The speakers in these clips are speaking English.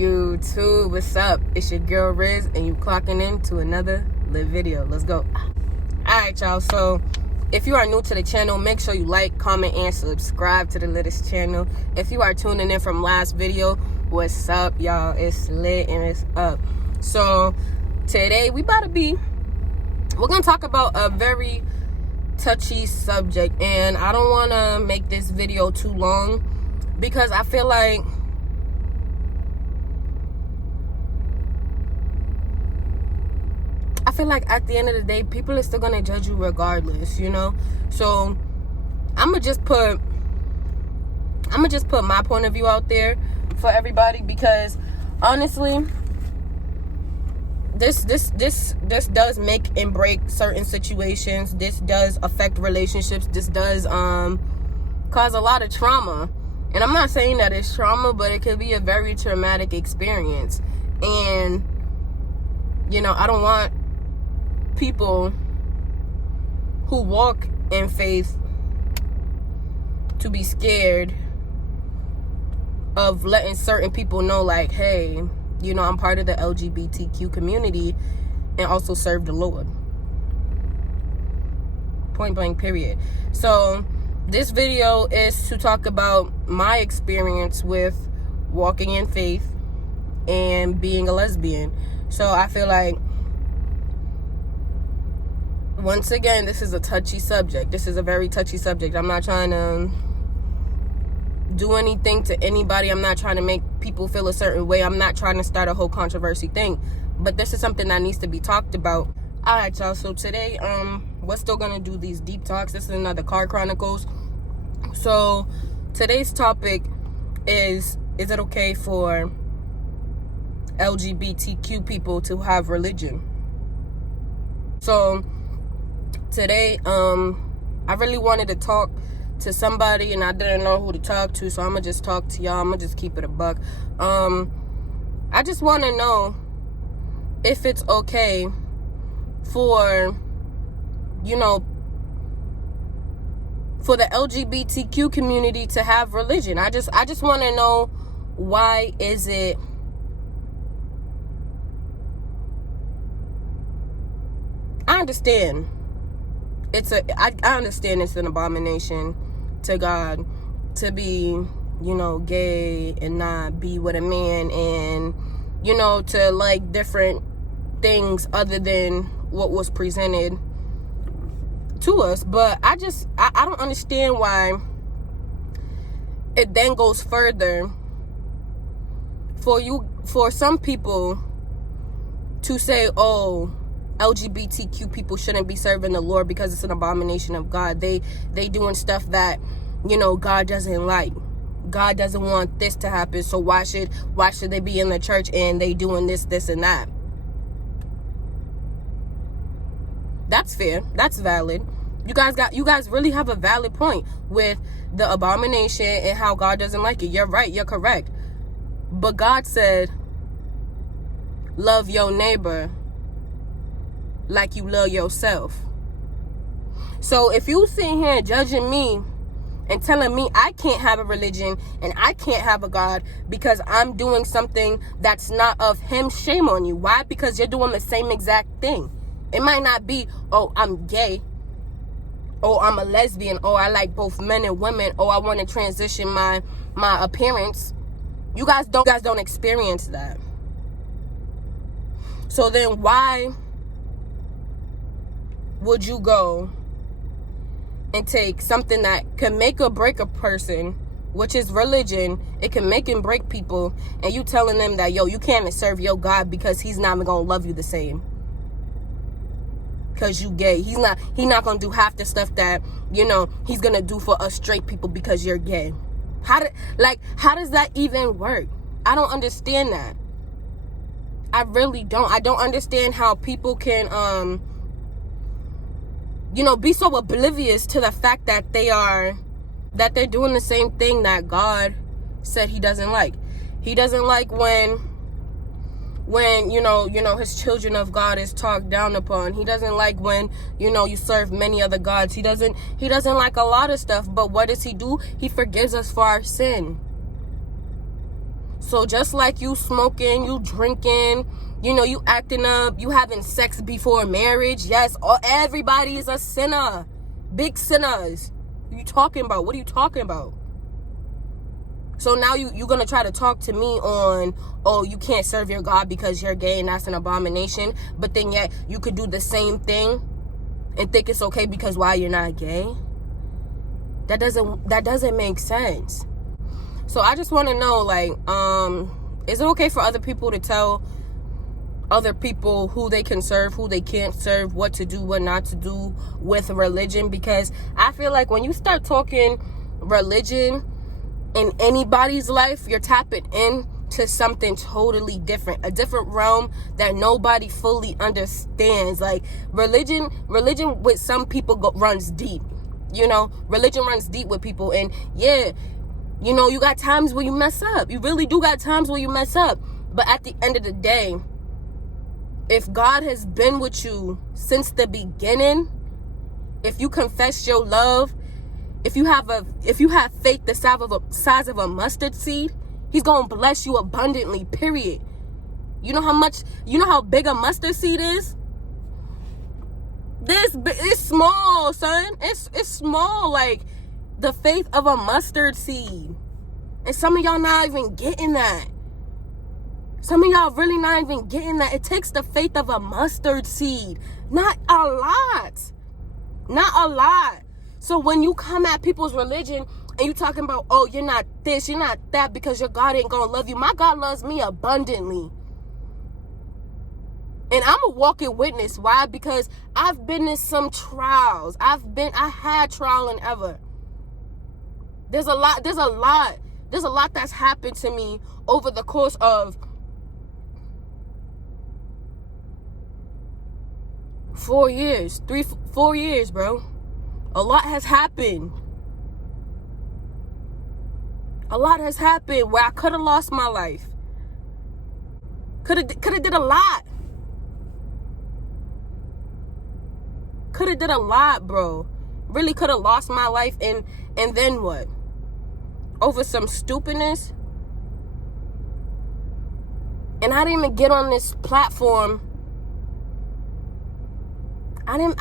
YouTube, what's up? It's your girl Riz, and you clocking in to another lit video. Let's go. Alright, y'all. So if you are new to the channel, make sure you like, comment, and subscribe to the latest channel. If you are tuning in from last video, what's up, y'all? It's lit and it's up. So today we're gonna talk about a very touchy subject, and I don't want to make this video too long because I feel like at the end of the day, people are still gonna judge you regardless, you know. So I'ma just put my point of view out there for everybody, because honestly, this does make and break certain situations. This does affect relationships. This does cause a lot of trauma. And I'm not saying that it's trauma, but it could be a very traumatic experience. And you know, I don't want people who walk in faith to be scared of letting certain people know, like, hey, you know, I'm part of the LGBTQ community and also serve the Lord. Point blank, period. So this video is to talk about my experience with walking in faith and being a lesbian. So I feel like, once again, this is a touchy subject. This is a very touchy subject. I'm not trying to do anything to anybody. I'm not trying to make people feel a certain way. I'm not trying to start a whole controversy thing. But this is something that needs to be talked about. Alright, y'all. So today, we're still gonna do these deep talks. This is another CAR Chronicles. So today's topic is it okay for LGBTQ people to have religion? So today, I really wanted to talk to somebody, and I didn't know who to talk to, so I'm gonna just talk to y'all. I'm gonna just keep it a buck. I just want to know if it's okay for, you know, for the LGBTQ community to have religion. I just want to know, why is it I understand I understand it's an abomination to God to be, you know, gay and not be with a man, and, you know, to like different things other than what was presented to us. But I don't understand why it then goes further for some people to say, oh, LGBTQ people shouldn't be serving the Lord because it's an abomination of God. They doing stuff that, you know, God doesn't like. God doesn't want this to happen. So why should they be in the church and they doing this, and that? That's fair. That's valid. You guys really have a valid point with the abomination and how God doesn't like it. You're right. You're correct. But God said, love your neighbor like you love yourself. So if you sitting here judging me and telling me I can't have a religion and I can't have a God because I'm doing something that's not of him, shame on you. Why? Because you're doing the same exact thing. It might not be, oh, I'm gay, or I'm a lesbian, or I like both men and women, or I want to transition my appearance. You guys don't experience that. So then why would you go and take something that can make or break a person, which is religion? It can make and break people, and you telling them that, yo, you can't serve your God because he's not gonna love you the same because you gay. He's not gonna do half the stuff that, you know, he's gonna do for us straight people because you're gay. How does that even work? I don't understand that. I really don't. I don't understand how people can you know, be so oblivious to the fact that they're doing the same thing that God said he doesn't like. He doesn't like when you know his children of God is talked down upon. He doesn't like when, you know, you serve many other gods. He doesn't like a lot of stuff. But what does he do? He forgives us for our sin. So just like you smoking, you drinking, you acting up, you having sex before marriage, yes, everybody is a sinner. Big sinners. What are you talking about? What are you talking about? So now you're going to try to talk to me on, oh, you can't serve your God because you're gay and that's an abomination. But then yet you could do the same thing and think it's okay because why you're not gay? That doesn't make sense. So I just want to know, like, is it okay for other people to tell other people who they can serve, who they can't serve, what to do, what not to do with religion? Because I feel like when you start talking religion in anybody's life, you're tapping into something totally different, a different realm that nobody fully understands. Like religion with some people runs deep. Religion runs deep with people, and yeah, you got times where you mess up. You really do got times where you mess up. But at the end of the day, if God has been with you since the beginning, if you confess your love, if you have faith the size of a mustard seed, he's going to bless you abundantly, period. You know how big a mustard seed is? It's small, son. It's small, like the faith of a mustard seed. And some of y'all not even getting that. Some of y'all really not even getting that. It takes the faith of a mustard seed. Not a lot. Not a lot. So when you come at people's religion and you talking about, oh, you're not this, you're not that because your God ain't going to love you. My God loves me abundantly. And I'm a walking witness. Why? Because I've been in some trials. I had trial and error. There's a lot that's happened to me over the course of 4 years, 4 years, bro. A lot has happened. A lot has happened where I could have lost my life. Could have did a lot. Could have did a lot, bro. Really could have lost my life, and then what? Over some stupidness? And I didn't even get on this platform. I didn't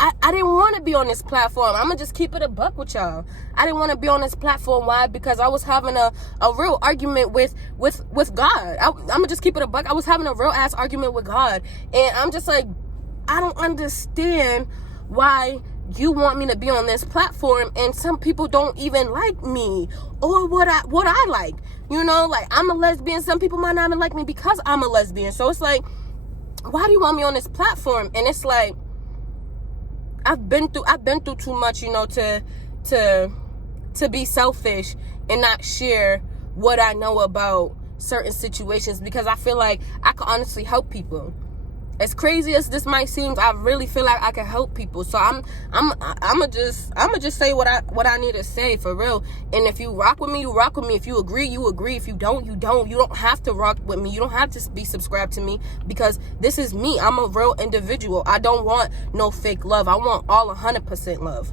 want to be on this platform. I'm going to just keep it a buck with y'all. I didn't want to be on this platform. Why? Because I was having a real argument with God. I'm going to just keep it a buck. I was having a real ass argument with God. And I'm just like, I don't understand why you want me to be on this platform and some people don't even like me or what I like. Like I'm a lesbian. Some people might not even like me because I'm a lesbian. So it's like, why do you want me on this platform? And it's like, I've been through too much, to be selfish and not share what I know about certain situations because I feel like I can honestly help people. As crazy as this might seem, I really feel like I can help people. So I'm just say what I need to say for real. And if you rock with me, you rock with me. If you agree, you agree. If you don't, you don't. You don't have to rock with me. You don't have to be subscribed to me because this is me. I'm a real individual. I don't want no fake love. I want all 100% love.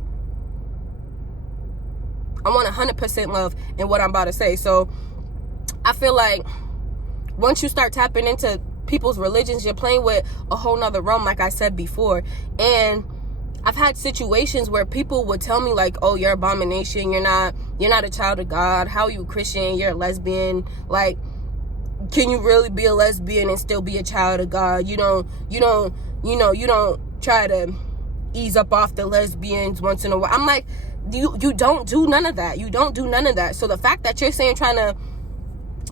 I want 100% love in what I'm about to say. So I feel like once you start tapping into people's religions, you're playing with a whole nother realm, like I said before. And I've had situations where people would tell me like, oh, you're an abomination, you're not a child of God, how are you a Christian, you're a lesbian, like, can you really be a lesbian and still be a child of God? You don't try to ease up off the lesbians once in a while. I'm like, you don't do none of that. You don't do none of that. So the fact that you're saying trying to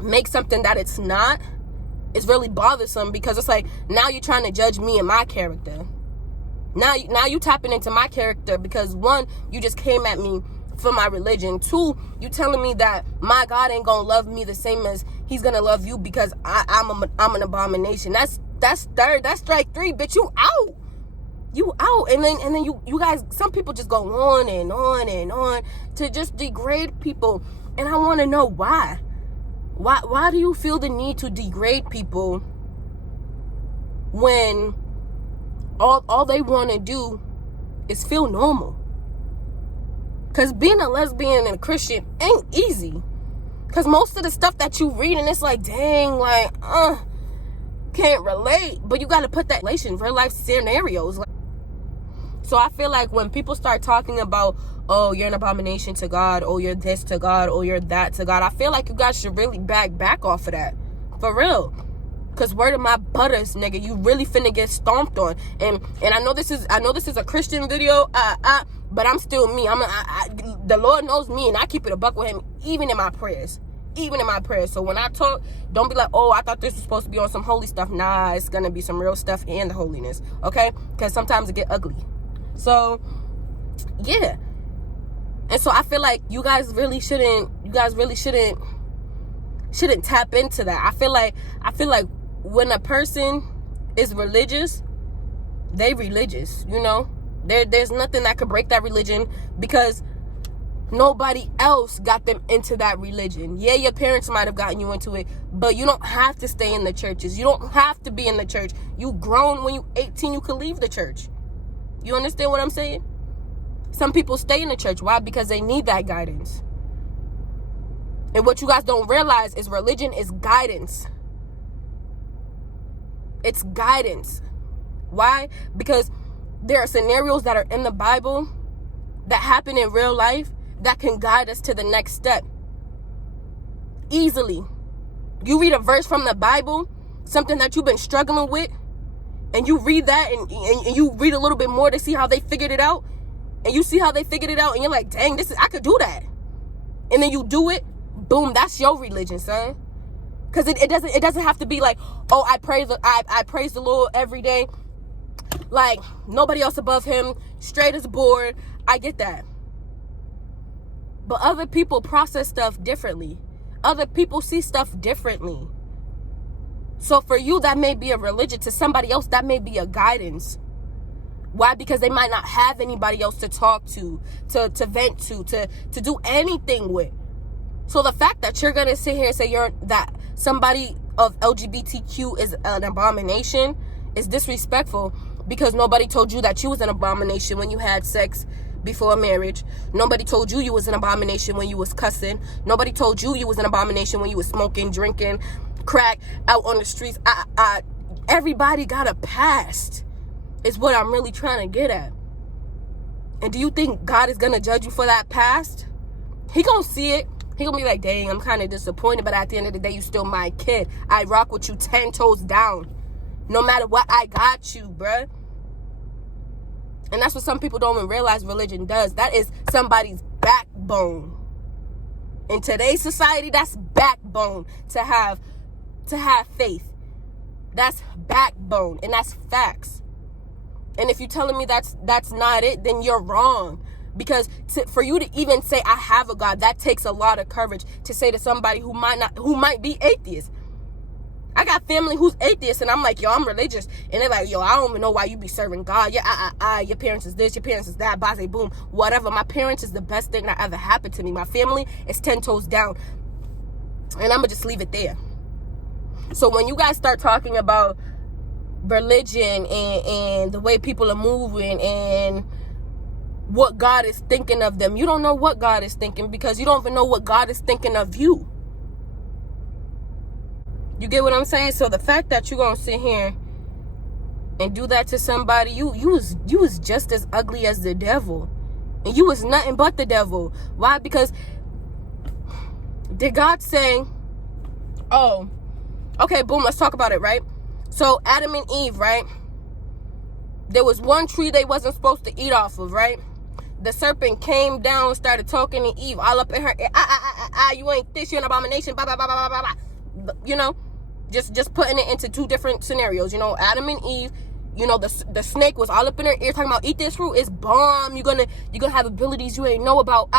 make something that it's not, it's really bothersome because it's like now you're trying to judge me and my character. Now you tapping into my character because one, you just came at me for my religion. Two, you telling me that my God ain't gonna love me the same as he's gonna love you because I'm an abomination. That's third. That's strike three, bitch. You out. You out. And then you guys, some people just go on and on and on to just degrade people. And I want to know why. Why do you feel the need to degrade people when all they want to do is feel normal? Because being a lesbian and a Christian ain't easy. Because most of the stuff that you read, and it's like, dang, like, can't relate. But you got to put that in real life scenarios. So I feel like when people start talking about, oh, you're an abomination to God, oh, you're this to God, oh, you're that to God, I feel like you guys should really back off of that. For real. Because word of my butters, nigga, you really finna get stomped on. And I know this is a Christian video, but I'm still me. The Lord knows me, and I keep it a buck with him, even in my prayers. So when I talk, don't be like, oh, I thought this was supposed to be on some holy stuff. Nah, it's gonna be some real stuff and the holiness, okay? Because sometimes it get ugly. So yeah. And so I feel like you guys really shouldn't tap into that. I feel like when a person is religious, they religious, you know? There's nothing that could break that religion, because nobody else got them into that religion. Yeah, your parents might have gotten you into it, but you don't have to stay in the churches. You don't have to be in the church. You grown. When you 18, you could leave the church. You understand what I'm saying? Some people stay in the church. Why? Because they need that guidance. And what you guys don't realize is religion is guidance. It's guidance. Why? Because there are scenarios that are in the Bible that happen in real life that can guide us to the next step easily. You read a verse from the Bible, something that you've been struggling with, and you read that and you read a little bit more to see how they figured it out, and you see how they figured it out, and you're like, dang, I could do that. And then you do it, boom, that's your religion, son. Because it doesn't have to be like, oh, I praise the Lord every day, like nobody else above him, straight as a board. I get that. But other people process stuff differently. Other people see stuff differently. So for you, that may be a religion. To somebody else, that may be a guidance. Why? Because they might not have anybody else to talk to vent to do anything with. So the fact that you're going to sit here and say that somebody of LGBTQ is an abomination is disrespectful, because nobody told you that you was an abomination when you had sex before marriage. Nobody told you was an abomination when you was cussing. Nobody told you was an abomination when you was smoking, drinking, crack out on the streets. Everybody got a past, is what I'm really trying to get at. And do you think God is going to judge you for that past? He going to see it. He going to be like, dang, I'm kind of disappointed, but at the end of the day, you still my kid. I rock with you 10 toes down. No matter what, I got you, bruh. And that's what some people don't even realize religion does. That is somebody's backbone. In today's society, that's backbone to have faith. That's backbone, and that's facts. And if you're telling me that's not it, then you're wrong. Because for you to even say I have a God, that takes a lot of courage to say to somebody who might be atheist. I got family who's atheist, and I'm like, yo, I'm religious. And they're like, yo, I don't even know why you be serving God. Yeah, your parents is this, your parents is that, base, boom, whatever. My parents is the best thing that ever happened to me. My family is 10 toes down. And I'm going to just leave it there. So when you guys start talking about religion and the way people are moving and what God is thinking of them, you don't know what God is thinking, because you don't even know what God is thinking of you. You get what I'm saying? So the fact that you're gonna sit here and do that to somebody, you was just as ugly as the devil, and you was nothing but the devil. Why? Because did God say, oh, okay, boom, let's talk about it, right? So Adam and Eve, right? There was one tree they wasn't supposed to eat off of, right? The serpent came down and started talking to Eve all up in her ear. You ain't this, you're an abomination, blah, blah, blah, blah, blah, blah. You know, just putting it into two different scenarios. You know, Adam and Eve, you know, the snake was all up in her ear talking about, eat this fruit, it's bomb. You're gonna have abilities you ain't know about.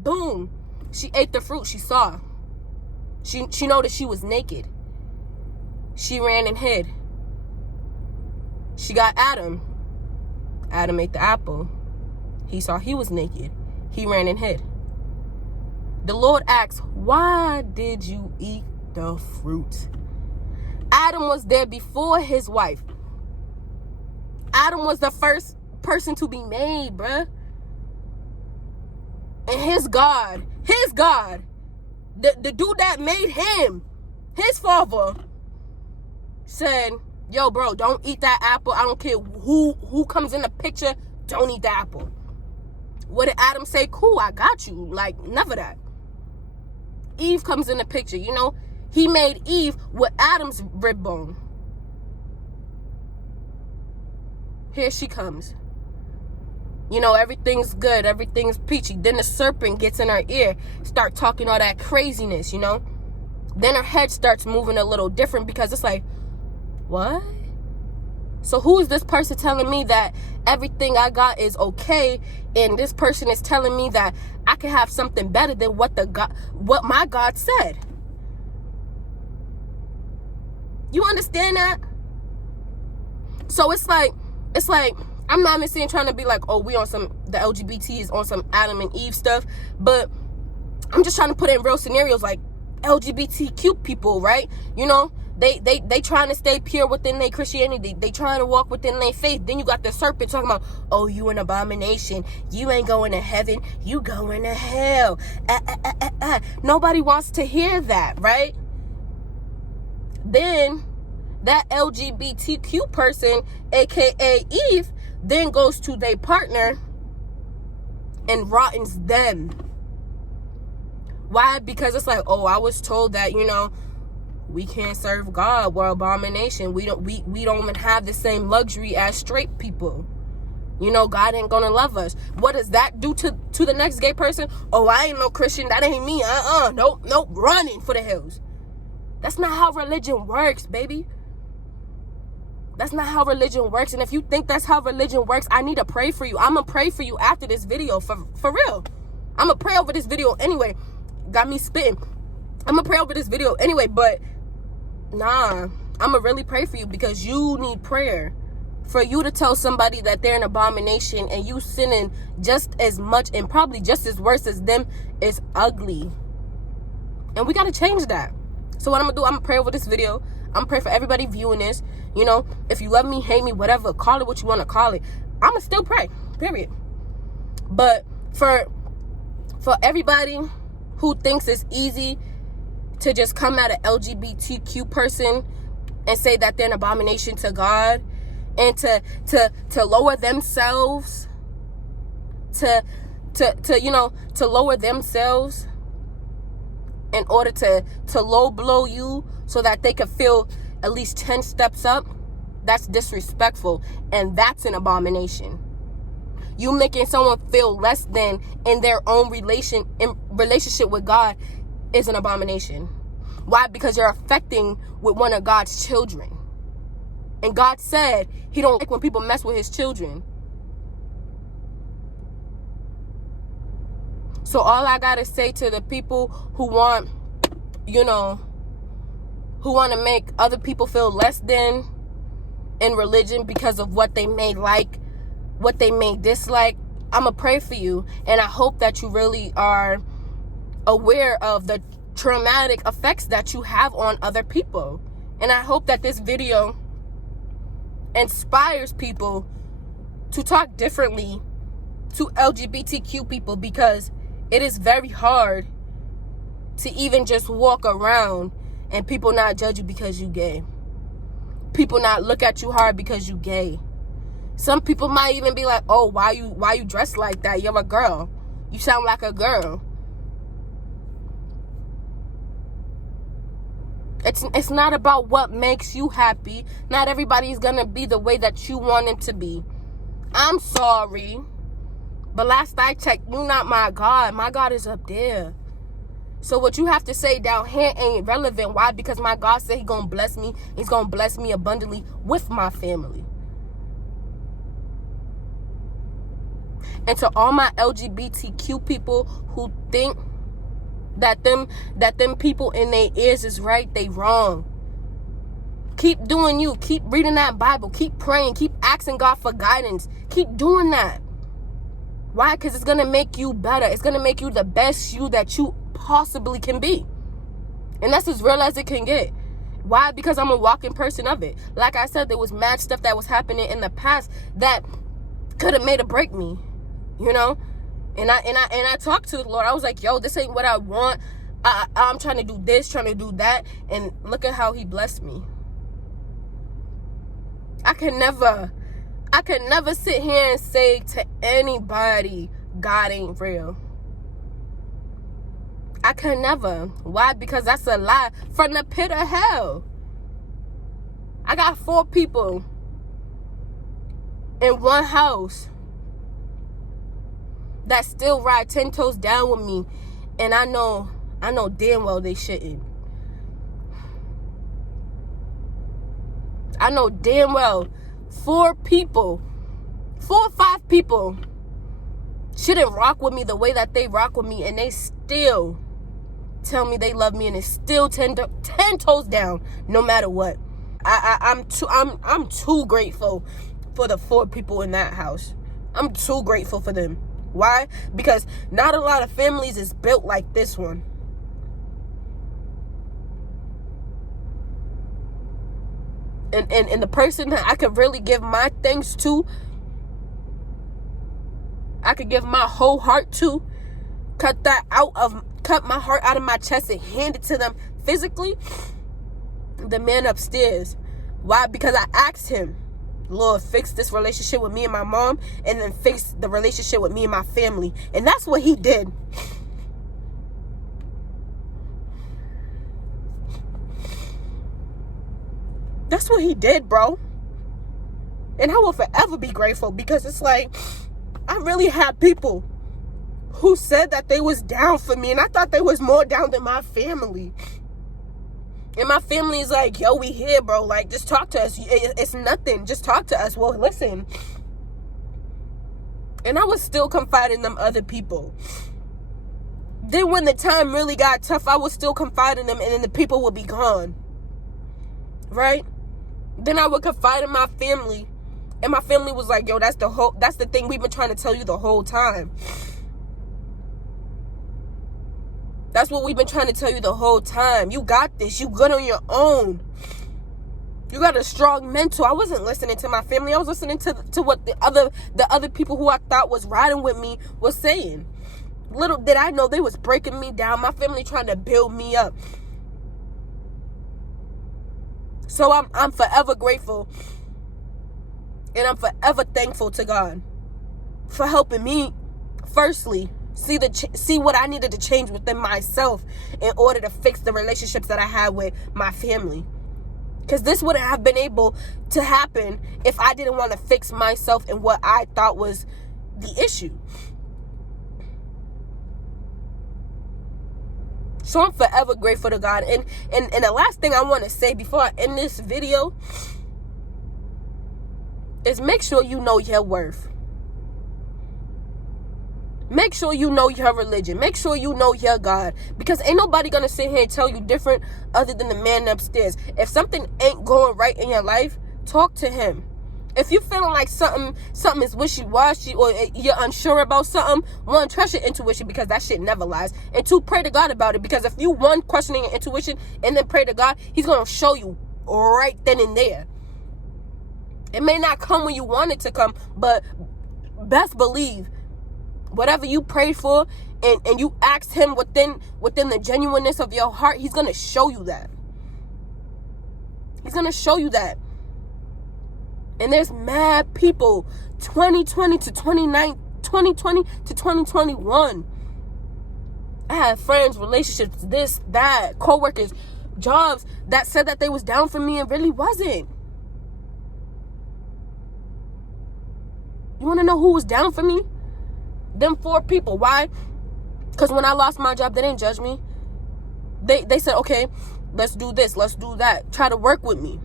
Boom. She ate the fruit. She saw. She noticed she was naked. She ran and hid. She got Adam. Adam ate the apple. He saw he was naked. He ran and hid. The Lord asks, why did you eat the fruit? Adam was there before his wife. Adam was the first person to be made, bruh. And his God The dude that made him, his father, said, yo, bro, don't eat that apple. I don't care who comes in the picture. Don't eat the apple. What did Adam say? Cool, I got you. Like, never that. Eve comes in the picture, you know. He made Eve with Adam's rib bone. Here she comes. You know, everything's good. Everything's peachy. Then the serpent gets in her ear. Start talking all that craziness, you know. Then her head starts moving a little different because it's like, what? So who is this person telling me that everything I got is okay, and this person is telling me that I can have something better than what my God said? You understand that? So it's like I'm not even saying trying to be like, oh, we on some, the LGBT is on some Adam and Eve stuff, but I'm just trying to put in real scenarios like LGBTQ people, right? You know, they trying to stay pure within their Christianity. They trying to walk within their faith. Then you got the serpent talking about, oh, you an abomination. You ain't going to heaven. You going to hell. Nobody wants to hear that, right? Then that LGBTQ person, aka Eve, then goes to their partner and rottens them. Why? Because it's like, oh, I was told that, you know, we can't serve God. We're abomination. We don't even have the same luxury as straight people. You know, God ain't gonna love us. What does that do to the next gay person? Oh, I ain't no Christian. That ain't me. Nope. Running for the hills. That's not how religion works, baby. That's not how religion works. And if you think that's how religion works, I need to pray for you. I'm gonna pray for you after this video, for real. I'm gonna pray over this video anyway. Got me spitting. I'm gonna pray over this video anyway, but nah, I'm gonna really pray for you because you need prayer. For you to tell somebody that they're an abomination and you sinning just as much and probably just as worse as them is ugly. And we gotta change that. So what I'm gonna do, I'm gonna pray over this video. I'm gonna pray for everybody viewing this. You know, if you love me, hate me, whatever, call it what you wanna call it. I'm gonna still pray, period. But for everybody who thinks it's easy to just come at an LGBTQ person and say that they're an abomination to God, and to lower themselves, to lower themselves in order to low blow you so that they can feel at least 10 steps up, that's disrespectful, and that's an abomination. You making someone feel less than in their own relationship with God is an abomination. Why? Because you're affecting with one of God's children. And God said he don't like when people mess with his children. So all I gotta say to the people who want, who want to make other people feel less than in religion because of what they may like, what they may dislike, I'm gonna pray for you. And I hope that you really are aware of the traumatic effects that you have on other people. And I hope that this video inspires people to talk differently to LGBTQ people, because it is very hard to even just walk around and people not judge you because you gay. People not look at you hard because you gay. Some people might even be like, oh, why you dressed like that? You're a girl. You sound like a girl. It's not about what makes you happy. Not everybody's gonna be the way that you want them to be. I'm sorry, but last I checked, you're not my God. My God is up there. So what you have to say down here ain't relevant. Why? Because my God said he's gonna bless me. He's gonna bless me abundantly with my family. And to all my LGBTQ people who think that them people in their ears is right, they wrong. Keep doing you. Keep reading that Bible. Keep praying. Keep asking God for guidance. Keep doing that. Why? Because it's going to make you better. It's going to make you the best you that you possibly can be. And that's as real as it can get. Why? Because I'm a walking person of it. Like I said, there was mad stuff that was happening in the past that could have made or break me. You know? And I talked to the Lord. I was like, yo, this ain't what I want. I'm trying to do this, trying to do that, and look at how he blessed me. I can never sit here and say to anybody, God ain't real. I can never. Why? Because that's a lie from the pit of hell. I got 4 people in one house that still ride 10 toes down with me, and I know damn well they shouldn't. I know damn well 4 or 5 people shouldn't rock with me the way that they rock with me, and they still tell me they love me, and it's still 10 toes down no matter what. I'm too grateful for the 4 people in that house. I'm too grateful for them. Why? Because not a lot of families is built like this one. And the person that I could really give my thanks to, I could give my whole heart to, cut my heart out of my chest and hand it to them physically, the man upstairs. Why? Because I asked him, Lord, fix this relationship with me and my mom, and then fix the relationship with me and my family. And that's what he did. That's what he did, bro. And I will forever be grateful, because it's like, I really had people who said that they was down for me, and I thought they was more down than my family. And my family is like, yo, we here, bro. Like, just talk to us. It's nothing. Just talk to us. Well, listen. And I was still confiding in them other people. Then when the time really got tough, I was still confiding in them, and then the people would be gone. Right? Then I would confide in my family, and my family was like, yo, that's the thing we've been trying to tell you the whole time. That's what we've been trying to tell you the whole time. You got this. You good on your own. You got a strong mental. I wasn't listening to my family. I was listening to what the other people who I thought was riding with me was saying. Little did I know they was breaking me down. My family trying to build me up. So I'm forever grateful, and I'm forever thankful to God for helping me, firstly, see what I needed to change within myself in order to fix the relationships that I had with my family. Because this wouldn't have been able to happen if I didn't want to fix myself and what I thought was the issue. So I'm forever grateful to God. And the last thing I want to say before I end this video is make sure you know your worth. Make sure you know your religion. Make sure you know your God. Because ain't nobody going to sit here and tell you different other than the man upstairs. If something ain't going right in your life, talk to him. If you feeling like something is wishy-washy, or you're unsure about something, 1, trust your intuition, because that shit never lies. And 2, pray to God about it. Because if you, 1, questioning your intuition and then pray to God, he's going to show you right then and there. It may not come when you want it to come, but best believe whatever you prayed for and you asked him within the genuineness of your heart, he's going to show you that. He's going to show you that. And there's mad people, 2020 to 2021. I had friends, relationships, this, that, co-workers, jobs that said that they was down for me and really wasn't. You want to know who was down for me? Them 4 people. Why? Because when I lost my job, they didn't judge me. They said, okay, let's do this, let's do that. Try to work with me.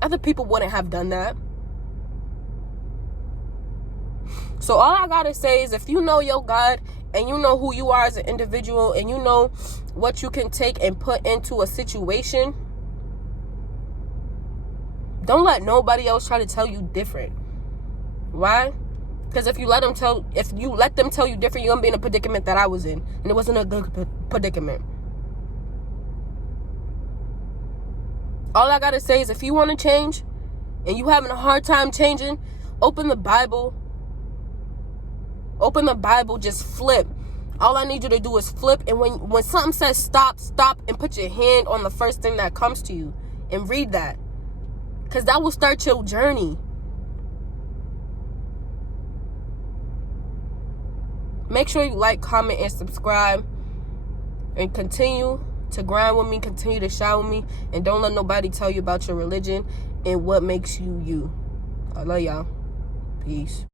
Other people wouldn't have done that. So all I gotta say is, if you know your God and you know who you are as an individual and you know what you can take and put into a situation, don't let nobody else try to tell you different. Why? Because if you let them tell you different, you're gonna be in a predicament that I was in, and it wasn't a good predicament. All I gotta say is, if you want to change and you having a hard time changing, open the Bible, just flip All I need you to do is flip, and when something says stop, stop, and put your hand on the first thing that comes to you and read that, because that will start your journey. Make sure you like, comment, and subscribe, and continue to grind with me, continue to shout with me, and don't let nobody tell you about your religion and what makes you you. I love y'all. Peace.